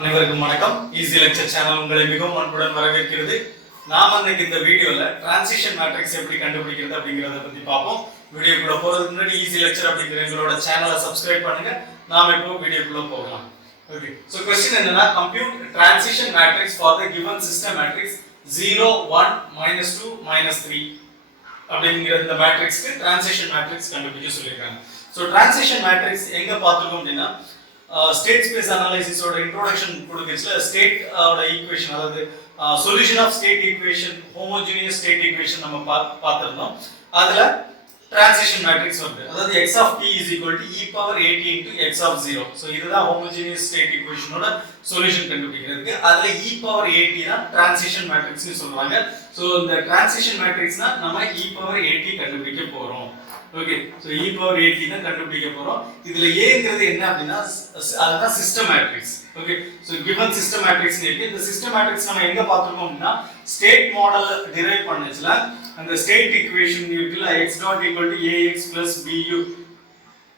அனைவருக்கும் வணக்கம். Easy lecture channel உங்களை மிகவும் அன்புடன் வரவேற்கிறது. நாம இன்னைக்கு இந்த வீடியோல டிரான்சிஷன் மேட்ரிக்ஸ் எப்படி கண்டுபிடிக்கிறது அப்படிங்கறத பத்தி பார்ப்போம். வீடியோக்குள்ள போறதுக்கு முன்னாடி ஈஸி லெக்சர் அப்படிங்கிற எங்களோட சேனலை சப்ஸ்கிரைப் பண்ணுங்க. நாம இப்போ வீடியோக்குள்ள போகலாம். ஓகே. சோ क्वेश्चन என்னன்னா compute transition matrix for the given system matrix 0 1 -2 -3 அப்படிங்கிற இந்த மேட்ரிக்ஸ்க்கு டிரான்சிஷன் மேட்ரிக்ஸ் கண்டுபிடிக்க சொல்லிருக்காங்க. சோ டிரான்சிஷன் மேட்ரிக்ஸ் எங்க பார்த்திருக்கோம் அப்படினா ஸ்டேட் ஸ்பேஸ் அனாலிசிஸ் ஓட இன்ட்ரோடக்ஷன் கொடுக்கச்சல ஸ்டேட் ஓட ஈக்குவேஷன் அதாவது solution of state equation homogeneous state equation நம்ம பார்த்திருந்தோம். அதுல டிரான்சிஷன் மேட்ரிக்ஸ் வருது. அதாவது x of t is equal to e power at into x of 0. So இதுதான் ஹோமோஜீனியஸ் ஸ்டேட் ஈக்குவேஷனோட சொல்யூஷன் கண்டுபிடிக்கிறதுக்கு. அதுல e power at தான் டிரான்சிஷன் மேட்ரிக்ஸ் னு சொல்றாங்க. சோ இந்த டிரான்சிஷன் மேட்ரிக்ஸ்னா நம்ம e power at கண்டுபிடிக்க போறோம். Okay. So e power at தான் கண்டுபிடிக்க போறோம். இதுல a ங்கிறது என்ன அப்படினா அதுதான் system matrix. Okay. So given system matrix இருக்கு. இந்த சிஸ்டம் மேட்ரிக்ஸ் நம்ம எங்க பார்த்திருக்கோம் அப்படினா ஸ்டேட் மாடல் டிரைவ் பண்ணச்சல அந்த ஸ்டேட் ஈக்குவேஷன் இருக்குல x dot equal to ax plus bu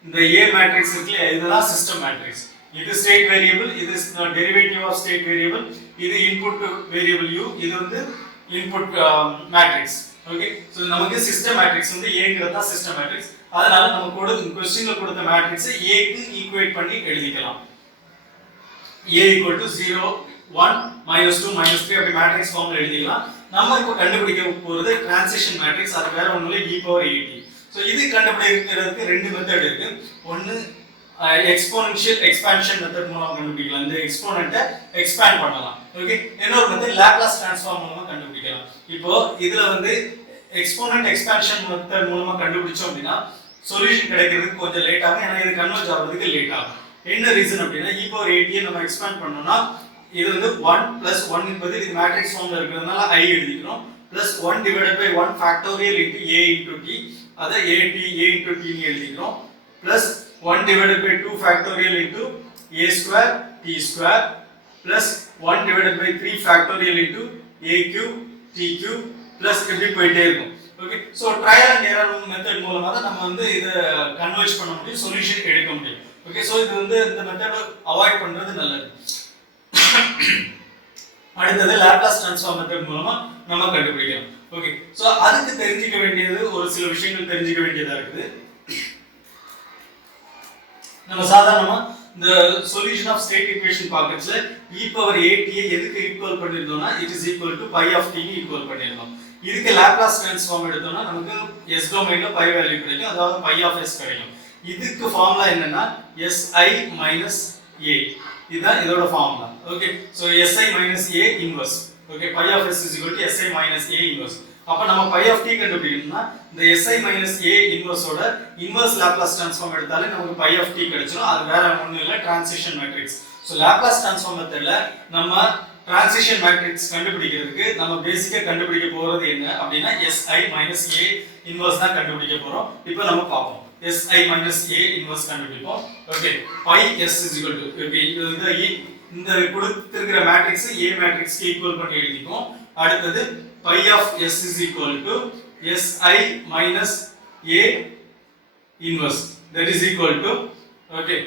இந்த a மேட்ரிக்ஸ் இருக்குல இதுதான் சிஸ்டம் மேட்ரிக்ஸ். இது ஸ்டேட் வேரியபிள், இது டெரிவேட்டிவ் ஆஃப் ஸ்டேட் வேரியபிள், இது இன்புட் வேரியபிள் u, இது வந்து இன்புட் மேட்ரிக்ஸ். ஓகே. சோ நமக்கு சிஸ்டம் மேட்ரிக்ஸ் வந்து a ங்கிறது தான் சிஸ்டம் மேட்ரிக்ஸ். அதனால நம்ம கொடுத்த क्वेश्चनல கொடுத்த மேட்ரிக்ஸ் a க்கு ஈக்குவேட் பண்ணி எழுதிக்கலாம். a equal to 0 1 -2 -3 அப்படி மேட்ரிக்ஸ் ஃபார்ம்ல எழுதிக்கலாம். நம்ம இப்போ கண்டுபிடிக்க போறது டிரான்சிஷன் மேட்ரிக்ஸ். அது வேற ஒண்ணும் இல்ல e power at. சோ இது கண்டுபிடிக்கிறதுக்கு ரெண்டு மெத்தட் இருக்கு. ஒன்னு எக்ஸ்போனன்ஷியல் எக்ஸ்பான்ஷன் மெத்தட் மூலமா கண்டுபிடிக்கலாம். இந்த எக்ஸ்போனன்ட்ட எக்ஸ்பாண்ட் பண்ணலாம். ஓகே. இன்னொரு மெத்தட் லாப்லாஸ் ட்ரான்ஸ்ஃபார்ம் மூலமா கண்டுபிடிக்கலாம். இப்போ இதுல வந்து எக்ஸ்போனன்ட் எக்ஸ்பான்ஷன் மெத்தட் மூலமா கண்டுபிடிச்சோம் அப்படினா சொல்யூஷன் கிடைக்கிறதுக்கு கொஞ்சம் லேட் ஆகும். ஏன்னா இது கன்வர்ஜ் ஆகிறதுக்கு லேட் ஆகும். என்ன ரீசன் அப்படினா e power at நம்ம எக்ஸ்பாண்ட் பண்ணோம்னா இது வந்து 1 + 1 என்பது இது மேட்ரிக்ஸ் ஃபார்ம்ல இருக்கிறதுனால i எழுதிக்கிறோம் +1 / 1 factorial into a into t அத a into t னு எழுதிக்கிறோம் +1 / 2 factorial into a square t square +1 / 3 factorial into a cube t cube plus இப்படி போயிட்டே இருக்கும். Okay. So trial and error method மூலமா தான் நம்ம வந்து இத கன்வர்ஜ் பண்ண முடியும், சொல்யூஷன் எடுக்க முடியும். ஓகே. சோ இது வந்து இந்த மெத்தட் அவாய்ட் பண்றது நல்லது. அடுத்தது லாப்லாஸ் ட்ரான்ஸ்ஃபார்ம் மெத்தட் மூலமா நம்ம கண்டுபிடிக்கலாம். ஓகே. சோ அதுக்கு தெரிஞ்சிக்க வேண்டியது ஒரு சில விஷயங்கள் தெரிஞ்சிக்க வேண்டியதா இருக்குது. நம்ம சாதாரணமா இந்த சொல்யூஷன் ஆஃப் ஸ்டேட் ஈக்குவேஷன் பார்க்கறதுல e power at எதுக்கு ஈக்குவல் பண்ணிருந்தோம்னா it is equal to pi of t க்கு ஈக்குவல் பண்ணிருந்தோம். இதுக்கு லாப்லாஸ் ட்ரான்ஸ்ஃபார்ம் எடுத்தோம்னா நமக்கு s டொமைன்ல pi வேல்யூ கிடைக்கும். அதாவது pi of s கிடைக்கும். இதுக்கு ஃபார்முலா என்னன்னா si minus a. இதுதான் இதோட formula. Okay. So si minus a inverse. Okay. pi of s is equal to si minus a inverse. அப்ப நம்ம pi of t கண்டுபிடிக்கணும்னா இந்த si minus a இன்வெர்ஸோட இன்வெர்ஸ் லாப்லாஸ் ட்ரான்ஸ்ஃபார்ம் எடுத்தாலே நமக்கு pi of t கிடைச்சிரும். அது வேற ஒண்ணும் இல்ல, transition matrix. So Laplace transform மெத்தட்ல நம்ம டிரான்சிஷன் மேட்ரிக்ஸ் கண்டுபிடிக்கிறதுக்கு நம்ம பேசிக்கா கண்டுபிடிக்க போறது என்ன அப்படினா si minus a இன்வெர்ஸ் தான் கண்டுபிடிக்க போறோம். இப்போ நம்ம பாப்போம். si minus a இன்வெர்ஸ் கண்டுபிடிப்போம். Okay. pi s is equal to இந்த கொடுத்திருக்கிற மேட்ரிக்ஸ் a மேட்ரிக்ஸ்க்கு ஈக்குவல் பண்ணி எழுதிப்போம். அடுத்து pi of s is equal to si minus a inverse, that is equal to okay.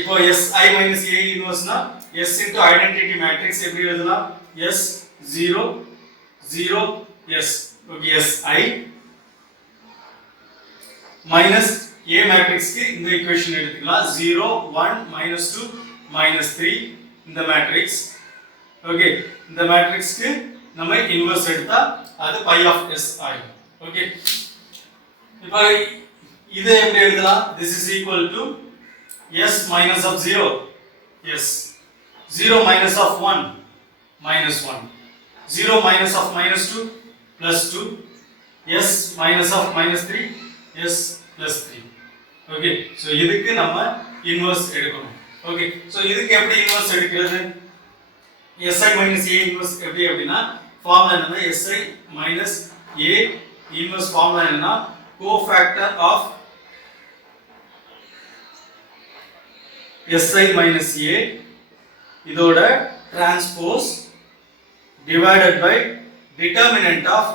இப்போ si minus a inverse னா s into identity matrix எப்படி எழுதலாம்? s 0 0 s. Okay. si minus a மேட்ரிக்ஸ்க்கு இந்த equation எடுத்துக்கலாம். 0 1 -2 -3 இந்த matrix. Okay. இந்த மேட்ரிக்ஸ்க்கு நம்ம inverse எடுத்தா அது pi of s ஆகும். ஓகே. இப்போ இத எப்படி எழுதலாம்? this is equal to s minus of 0 s 0 minus of 1 minus 1 0 minus of -2 plus 2 s minus of -3 s plus 3. Okay. So இதுக்கு நம்ம இன்வெர்ஸ் எடுக்கணும். ஓகே. சோ இதுக்கு எப்படி இன்வெர்ஸ் எடுக்கிறது? si minus a இன்வெர்ஸ் எப்படி அப்படினா ஃபார்முலா என்னன்னா si minus a inverse formula என்னன்னா cofactor of si minus a இதோட transpose divided by determinant of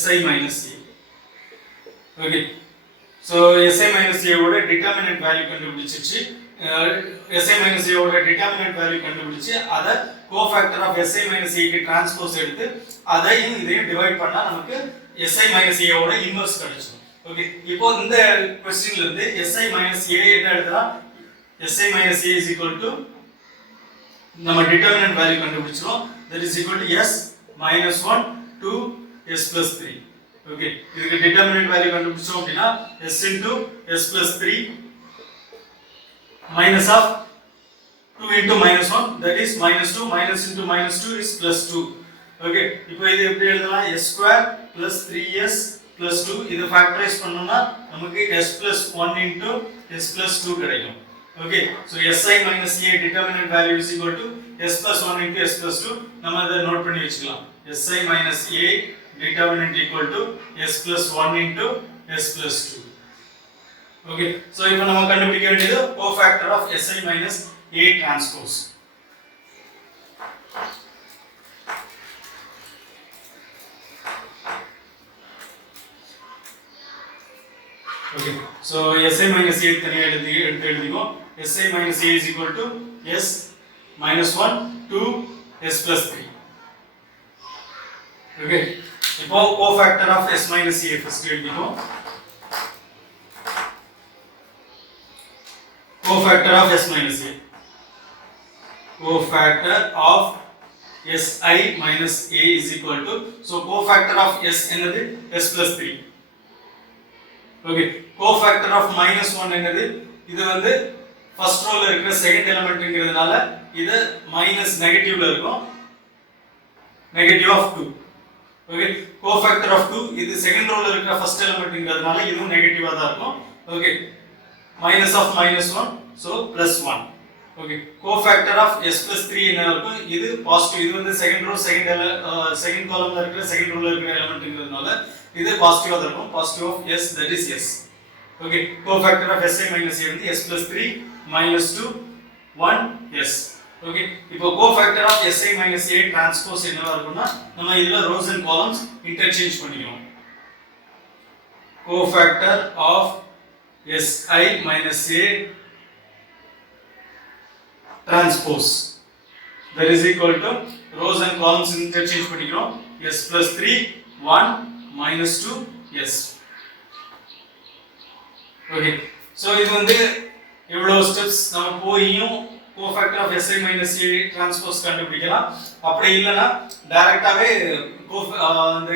si minus a. Okay. So si minus a ஓட determinant value கண்டுபிடிச்சிச்சு. Si minus a ஓட determinant value கண்டுபிடிச்சு அத cofactor of Si minus a க்கு transpose எடுத்து அதையும் இதையும் டிவைட் பண்ணா நமக்கு Si minus a ஓட இன்வெர்ஸ் கிடைக்கும். ஓகே, இப்போ இந்த क्वेश्चनல இருந்து Si minus a என்ன எழுதலாம்? Si minus a is equal to நம்ம டிட்டர்மினன்ட் வேல்யூ கண்டுபிடிச்சோம். that is equal to s minus 1 to s plus 3. Okay, இதுக்கு டிட்டர்மினன்ட் வேல்யூ கண்டுபிடிச்சோம் அப்படினா s into s plus 3 minus of 2 into minus 1, that is minus 2, minus into minus 2 is plus 2. okay, இப்போ இது எப்படி எழுதலாம்? s square plus 3s plus 2 இது factorise பண்ணோம்னா நமக்கு s plus 1 into s plus 2 கிடைக்கும். okay, so si minus a determinant value is equal to s plus 1 into s plus 2. நம்ம அதை நோட் பண்ணி வச்சுக்கலாம். si minus a determinant equal to s plus 1 into s plus 2. okay, so இப்போ நம்ம கண்டுபிடிக்க வேண்டியது cofactor of si minus a transpose. okay, so si minus a தனியா எழுதிக்கோ. si minus a is equal to s minus 1 to s plus 3. okay, இப்போ cofactor of s minus a first எழுதிக்கோ. cofactor of s minus a, cofactor of si minus a is equal to, so cofactor of s என்னது s plus 3. okay, cofactor of minus 1 என்னது இது வந்து first ரோல இருக்கிற second எலிமெண்ட்ங்கிறதுனால இது minus நெகட்டிவ்ல இருக்கும், negative of 2. okay, cofactor of 2 இது second ரோல இருக்கிற ஃபர்ஸ்ட் எலிமெண்ட்ங்கிறதுனால இதுவும் நெகட்டிவா தான் இருக்கும். okay, minus of minus 1, so plus 1. okay, cofactor of s plus 3 என்ன இருக்கும்? இது பாசிட்டிவ். இது வந்து செகண்ட் ரோ செகண்ட் காலம்ல இருக்கிற செகண்ட் ரோல இருக்கிற எலிமெண்ட்ங்கிறதுனால இது பாசிட்டிவா தான் இருக்கும். Positive of s, that is s. okay, cofactor of si minus a வந்து s plus 3 minus 2 1 s. okay, இப்போ cofactor of si minus a transpose என்னவா இருக்கும்னா நம்ம இதுல rows and columns interchange பண்ணிக்கிறோம். cofactor of si minus a transpose, that is equal to rows and columns interchange பண்ணிக்கிறோம். s plus 3 1 minus 2 s. okay, so இது வந்து இவ்வளவு ஸ்டெப்ஸ் நம்ம போயும் cofactor of si minus a transpose கண்டுபிடிக்கலாம். அப்படி இல்லனா டைரக்டாவே அந்த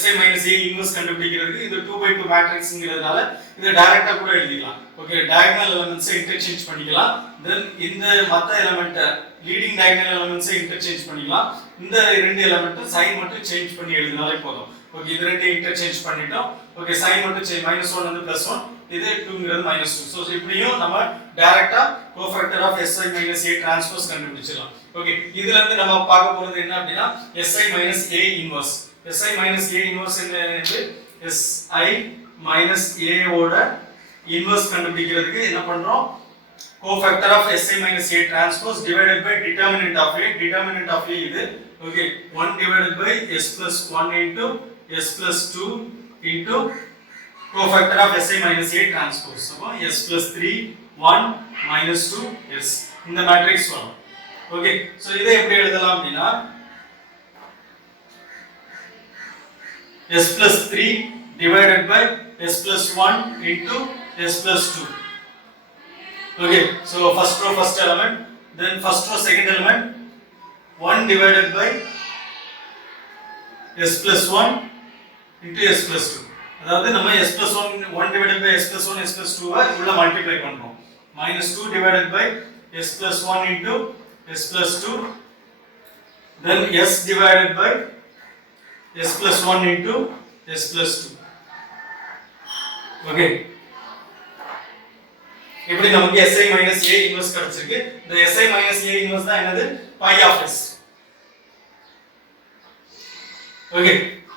si minus a இன்வெர்ஸ் கண்டுபிடிக்கிறதுக்கு இது 2 by 2 மேட்ரிக்ஸ்ங்கிறதுனால இத டைரக்டா கூட எழுதிக்கலாம். ஓகே, டயகனல் எலிமெண்ட்ஸ் இன்டர்சேஞ்ச் பண்ணிக்கலாம். தென் இந்த மத்த element leading diagonal elements interchange பண்ணிக்கலாம். இந்த ரெண்டு எலிமெண்ட் சைன் மட்டும் சேஞ்ச் பண்ணி எழுதினாலே போதும். ஓகே, இது ரெண்டு இன்டர்சேஞ்ச் பண்ணிட்டோம். ஓகே, சைன் மட்டும் சேஞ்ச் -1 வந்து +1, இது 2ங்கிறது -2. சோ இப்படியும் நம்ம டைரக்டா cofactor of si minus a transpose கண்டுபிடிச்சிடலாம். ஓகே, இதுல இருந்து நம்ம பார்க்க போறது என்ன அப்படினா si minus a inverse. si minus a inverse என்னது? si minus a ஓட இன்வெர்ஸ் கண்டுபிடிக்கிறதுக்கு என்ன பண்றோம்? cofactor of si minus a transpose divided by determinant of a. determinant of a இது okay, 1 divided by s plus 1 into s plus 2 into cofactor of si minus a transpose. அப்போ s plus 3 1 minus 2 s இந்த matrix வரும். Okay, so இதை எப்படி எழுதலாம் அப்படினா s plus 3 divided by s plus 1 into s plus 2. okay, so first row first element, then first row second element, 1 divided by s plus 1 into s plus 2. அதாவது நம்ம s plus 1 divided by s plus 1 s plus 2 ஐ உள்ள multiply பண்றோம். -2 divided by s plus 1 into s plus 2, then s divided by s plus 1 into s plus 2. okay, இப்படி நமக்கு si minus a inverse கிடைச்சிருக்கு. இந்த si minus a inverse தான் என்னது? pi of s. Okay,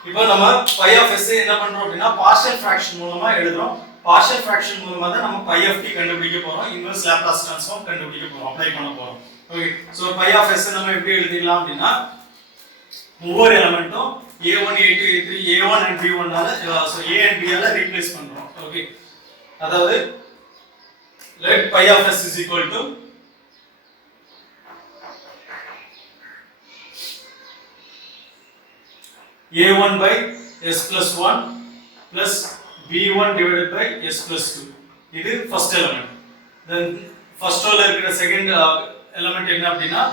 இப்போ நம்ம pi of s என்ன பண்றோம் அப்படினா பார்ஷியல் ஃபிராக்ஷன் மூலமா எழுதுறோம். பார்ஷியல் ஃபிராக்ஷன் மூலமா தான் நம்ம pi of t கண்டுபிடிக்க போறோம். இன்வெர்ஸ் லாப்லாஸ் ட்ரான்ஸ்ஃபார்ம் கண்டுபிடிக்க போறோம், அப்ளை பண்ண போறோம். Okay, so pi of s நம்ம எப்படி எழுதிடலாம் அப்படினா ஒவ்வொரு எலிமெண்ட்டும் a1 a2 a3 a1 and b1 னால சோ a and b ஆல ரீப்ளேஸ் பண்றோம். ஓகே, அதாவது let pi of s is equal to a1 by s plus 1 plus b1 divided by s plus 2. இது first element. Then first row ல இருக்கிற second element என்ன அப்படினா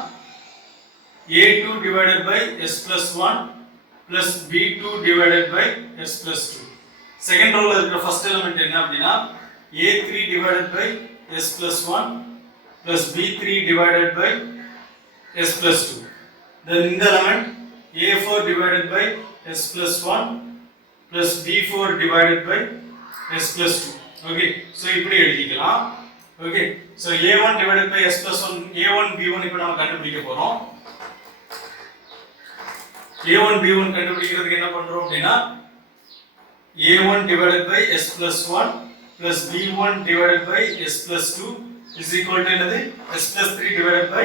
a2 divided by s plus 1 plus b2 divided by s plus 2. Second row ல இருக்கிற first element என்ன அப்படினா a3 divided by s plus 1 plus b3 divided by s plus 2. Then இந்த element a4 divided by s plus 1 plus b4 divided by s plus 2. Okay, so இப்படி எழுதிக்கலாம். Okay, so a1 divided by s plus 1, a1 b1 இப்போ நாம கண்டுபிடிக்க போறோம். a1 b1 கண்டுபிடிக்கிறதுக்கு என்ன பண்றோம் அப்படினா a1 divided by s plus 1 plus b1 divided by s plus 2 is equal to என்னது s plus 3 divided by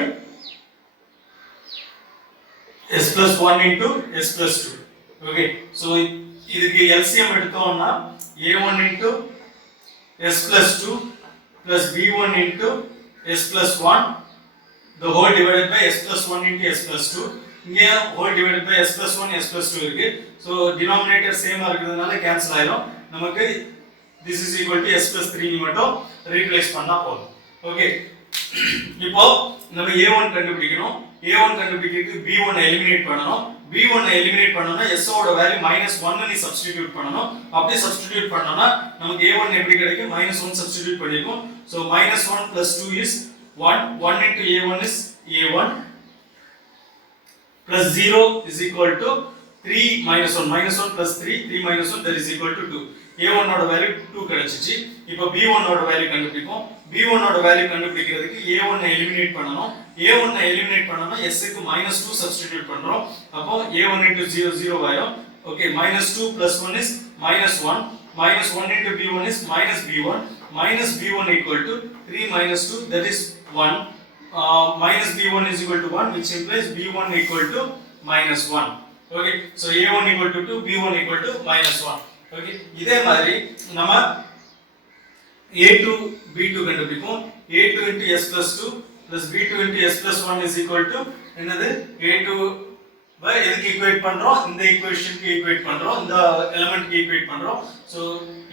s plus 1 into s plus 2. Okay, so இதுக்கு LCM எடுத்தோம்னா a1 into s plus 2 plus b1 into s plus 1 the whole divided by s plus 1 into s plus 2. இங்க whole divided by s plus 1 s plus 2 இருக்கு. So denominator same ஆ இருக்குதுனால cancel ஆயிடும். நமக்கு this is equal to s plus 3 னு மட்டும் replace பண்ணா போதும். Okay, இப்போ நம்ம a1 கண்டுபிடிக்கணும். a1 கண்டுபிடிக்கிறதுக்கு b1 எலிமினேட் பண்ணனும். b1 எலிமினேட் பண்ணனும்னா s ஓட வேல்யூ -1 நீ சப்ஸ்டிட்யூட் பண்ணனும். அப்படி சப்ஸ்டிட்யூட் பண்ணனும்னா நமக்கு a1 எப்படி கிடைக்கும்? -1 சப்ஸ்டிட்யூட் பண்ணிருக்கோம். So -1 plus 2 is 1. 1 into a1 is a1 plus 0 is equal to 3 minus 1. -1 plus 3, 3 minus 1 that is equal to 2. a1 ஓட வேல்யூ 2 கிடைச்சிச்சு. இப்போ b1 ஓட வேல்யூ கண்டுபிடிப்போம். b1 ஓட வேல்யூ கண்டுபிடிக்கிறதுக்கு a1 ஐ எலிமினேட் பண்ணனும். a1 ஐ எலிமினேட் பண்ணனும் s க்கு -2 சப்ஸ்டிட்யூட் பண்றோம். அப்போ a1 into 0 0 ஆயிடும். Okay, -2 plus 1 is -1. -1 into b1 is -b1. -b1 equal to 3 minus 2 that is 1. Minus b1 is equal to 1, which implies b1 equal to -1. Okay, so a1 equal to 2, b1 equal to -1. Okay, இதே மாதிரி நம்ம a2 b2 கண்டுபிடிப்போம். a2 into s plus 2 plus b2 into s plus 1 is equal to என்னது a2 by எதுக்கு equate பண்றோம்? இந்த ஈக்குவேஷனுக்கு equate பண்றோம், இந்த எலிமெண்ட்க்கு ஈக்குவேட் பண்றோம். So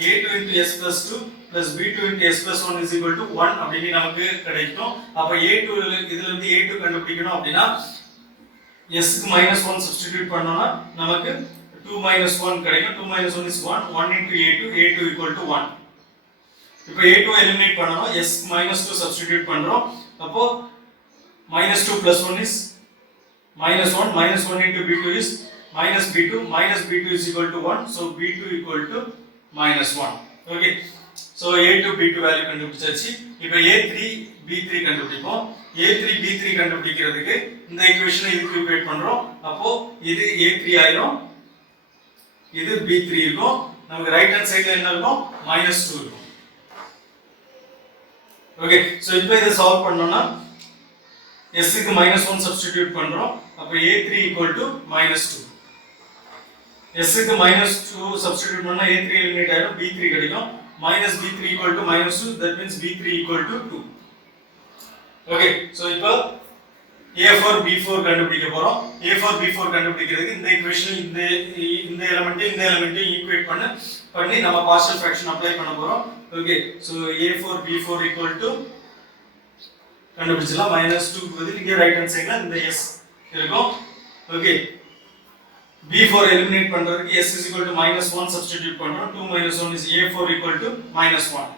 a2 into s plus 2 plus b2 into s plus 1 is equal to 1 அப்படி நமக்கு கிடைக்கும். அப்ப a2 இதுல இருந்து a2 கண்டுபிடிக்கணும் அப்படினா s க்கு -1 சப்ஸ்டிட்யூட் பண்ணோம்னா நமக்கு 2 minus 1 கிடைக்கும். 2 minus 1 is 1. 1 into a2, a2 equal to 1. இப்போ a2 எலிமினேட் பண்ணனும். s -2 சப்ஸ்டிட்யூட் பண்றோம். அப்போ -2 plus 1 is -1. -1 into b2 is -b2. -b2 is equal to 1. So b2 equal to -1. Okay. So a2 b2 value கண்டுபிடிச்சாச்சு. இப்போ a3 b3 கண்டுபிடிப்போம். a3 b3 கண்டுபிடிக்கிறதுக்கு இந்த ஈக்குவேஷனை இதுக்கு ஈக்குவேட் பண்றோம். அப்போ இது a3 ஆயிடும், இது b3 இருக்கும். நமக்கு ரைட் ஹேண்ட் சைடுல என்ன இருக்கும்? -2 இருக்கும். ஓகே, சோ இப்போ இத சால்வ் பண்ணனும்னா s க்கு -1 சப்ஸ்டிட்யூட் பண்றோம். அப்ப a3 -2. s க்கு -2 சப்ஸ்டிட்யூட் பண்ணா a3 எலிமினேட் ஆயிடும், b3 கிடைக்கும். -b3 -2, that means b3 2. Okay, so இப்போ a4 b4 கண்டுபிடிக்க போறோம். a4 b4 கண்டுபிடிக்கிறதுக்கு இந்த ஈக்குவேஷன் இந்த எலிமெண்ட் ஈக்குவேட் பண்ணி நம்ம பார்ஷியல் ஃபிராக்ஷன் அப்ளை பண்ண போறோம். Okay, so a4 b4 கண்டுபிடிச்சலாம். -2 க்கு பதிலா இங்க ரைட் ஹேண்ட் சைடுல இந்த s இருக்கும். ஓகே, b4 எலிமினேட் பண்றதுக்கு s -1 சப்ஸ்டிட்யூட் பண்றோம். 2 - 1 is a4 -1.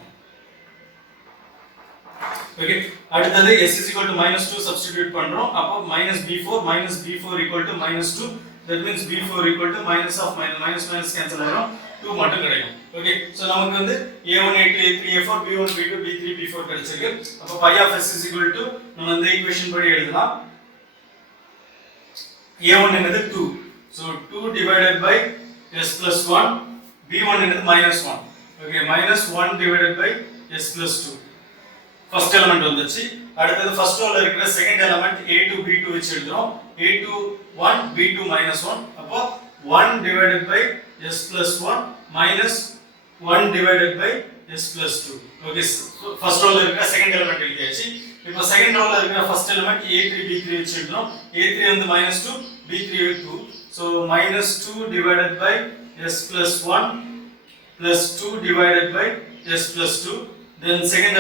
ஓகே, அடுத்து s -2 சப்ஸ்டிட்யூட் பண்றோம். அப்போ -b4 -2, that means b4 minus of minus cancel ஆயிடும், 2 மட்டும் கிடைக்கும். ஓகே, சோ நமக்கு வந்து a1 a2 a3 a4 b1 b2 b3 b4 கிடைச்சிருக்கு. அப்ப pi of s நம்ம இந்த ஈக்குவேஷன் படி எழுதலாம். a1 என்னது 2. So 2 divided by s plus 1, b1 என்னது -1. Okay, -1 divided by s plus 2. First element வந்துச்சு. அடுத்து ஃபர்ஸ்ட் ரோல இருக்கிற செகண்ட் எலிமெண்ட் a2 b2 வெச்சு எழுதுறோம். a2 1 b2 -1. அப்போ 1 divided by s plus 1 minus 1 divided by s plus 2. Okay, first row ல இருக்கிற செகண்ட் எலிமெண்ட் எழுதியாச்சு. இப்போ செகண்ட் ரோல இருக்கிற ஃபர்ஸ்ட் எலிமெண்ட் a3 b3 வச்சிருக்கோம். a3 வந்து -2, b3 2. So -2 divided by s plus 1 plus 2 divided by s plus 2. Then second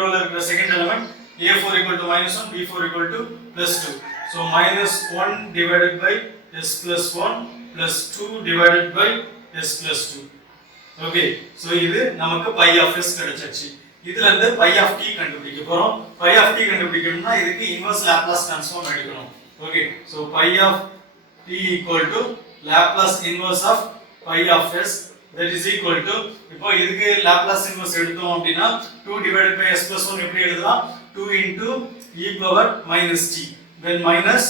row ல இருக்கிற second element a4 equal to -1, b4 equal to plus 2. So -1 divided by s plus 1 plus 2 divided by s plus 2. Okay, so இது நமக்கு pi of s கிடைச்சிருச்சு. இதுல இருந்து pi of t கண்டுபிடிக்க போறோம். pi of t கண்டுபிடிக்கணும்னா இதுக்கு இன்வெர்ஸ் லாப்லாஸ் ட்ரான்ஸ்ஃபார்ம் எடுக்கணும். Okay, so pi of t equal to Laplace inverse of pi of s, that is equal to, இப்போ இதுக்கு லாப்லாஸ் இன்வெர்ஸ் எடுத்தோம் அப்படினா 2 divided by s plus 1 எப்படி எழுதலாம்? 2 into e power minus t. Then minus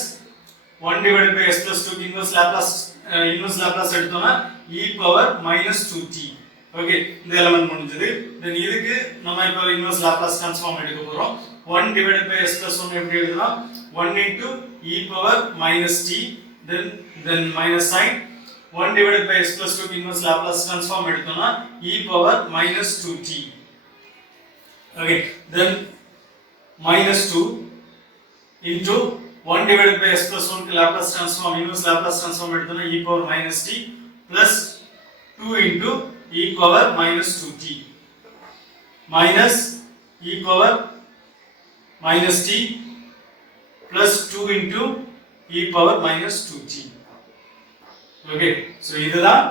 1 divided by s plus 2 க்கு inverse Laplace எடுத்தோம்னா e power minus 2t. Okay, இந்த element முடிஞ்சது. Then இதுக்கு நம்ம இப்போ இன்வெர்ஸ் லாப்லாஸ் ட்ரான்ஸ்ஃபார்ம் எடுக்க போறோம். 1 divided by s plus 1 எப்படி எழுதலாம்? 1 into e power minus t, then minus sign. 1 divided by s plus 2 க்கு இன்வெர்ஸ் லாப்லாஸ் ட்ரான்ஸ்ஃபார்ம் எடுத்தோம்னா e power minus 2t. Okay, then minus 2 into 1 divided by s plus 1 க்கு Laplace transform inverse Laplace transform எடுத்தோம்னா e power minus t plus 2 into e power minus 2t minus e power minus t plus 2 into e power minus 2t. Okay, so இதுதான்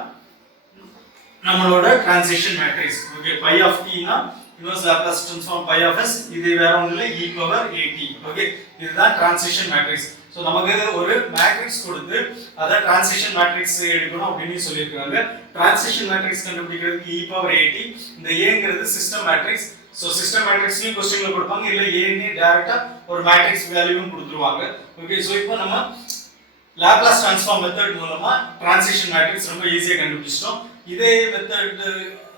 நம்மளோட transition matrix. Okay, pi of t னா inverse Laplace transform pi of s, இது வேற ஒண்ணும் இல்ல e power at. Okay, இதுதான் transition matrix. So நமக்கு ஒரு மேட்ரிக்ஸ் கொடுத்து அத டிரான்சிஷன் மேட்ரிக்ஸ் எடுக்கணும் அப்படினு சொல்லிருக்காங்க. டிரான்சிஷன் மேட்ரிக்ஸ் கண்டுபிடிக்கிறதுக்கு e power at, இந்த a ங்கிறது சிஸ்டம் மேட்ரிக்ஸ். சோ சிஸ்டம் மேட்ரிக்ஸ்லயும் क्वेश्चनல கொடுப்பாங்க, இல்ல a னே டைரக்டா ஒரு மேட்ரிக்ஸ் வேல்யூவும் கொடுத்துருவாங்க. ஓகே, சோ இப்போ நம்ம லாப்லாஸ் ட்ரான்ஸ்ஃபார்ம் மெத்தட் மூலமா டிரான்சிஷன் மேட்ரிக்ஸ் ரொம்ப ஈஸியா கண்டுபிடிச்சிட்டோம். இதே மெத்தட்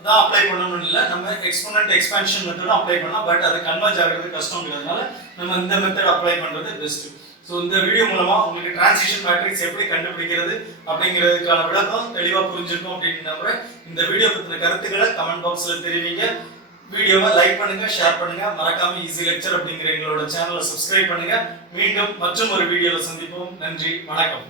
தான் அப்ளை பண்ணனும் இல்ல, நம்ம எக்ஸ்போனன்ட் எக்ஸ்பான்ஷன் மெத்தடும் அப்ளை பண்ணலாம். பட் அது கன்வர்ஜ் ஆகிறது கஷ்டம்ங்கிறதுனால நம்ம இந்த மெத்தட் அப்ளை பண்றது பெஸ்ட். சோ இந்த வீடியோ மூலமா உங்களுக்கு டிரான்சிஷன் மேட்ரிக்ஸ் எப்படி கண்டுபிடிக்கிறது அப்படிங்கிறதுக்கான விளக்கம் தெளிவா புரிஞ்சிருக்கும் அப்படின்னு நம்புறேன். இந்த வீடியோ பத்தின கருத்துக்களை கமெண்ட் பாக்ஸ்ல தெரிவிங்க. வீடியோவை லைக் பண்ணுங்க, ஷேர் பண்ணுங்க. மறக்காம ஈஸி லெக்சர் அப்படிங்கிற எங்களோட சேனலை சப்ஸ்கிரைப் பண்ணுங்க. மீண்டும் மற்றும் ஒரு வீடியோல சந்திப்போம். நன்றி, வணக்கம்.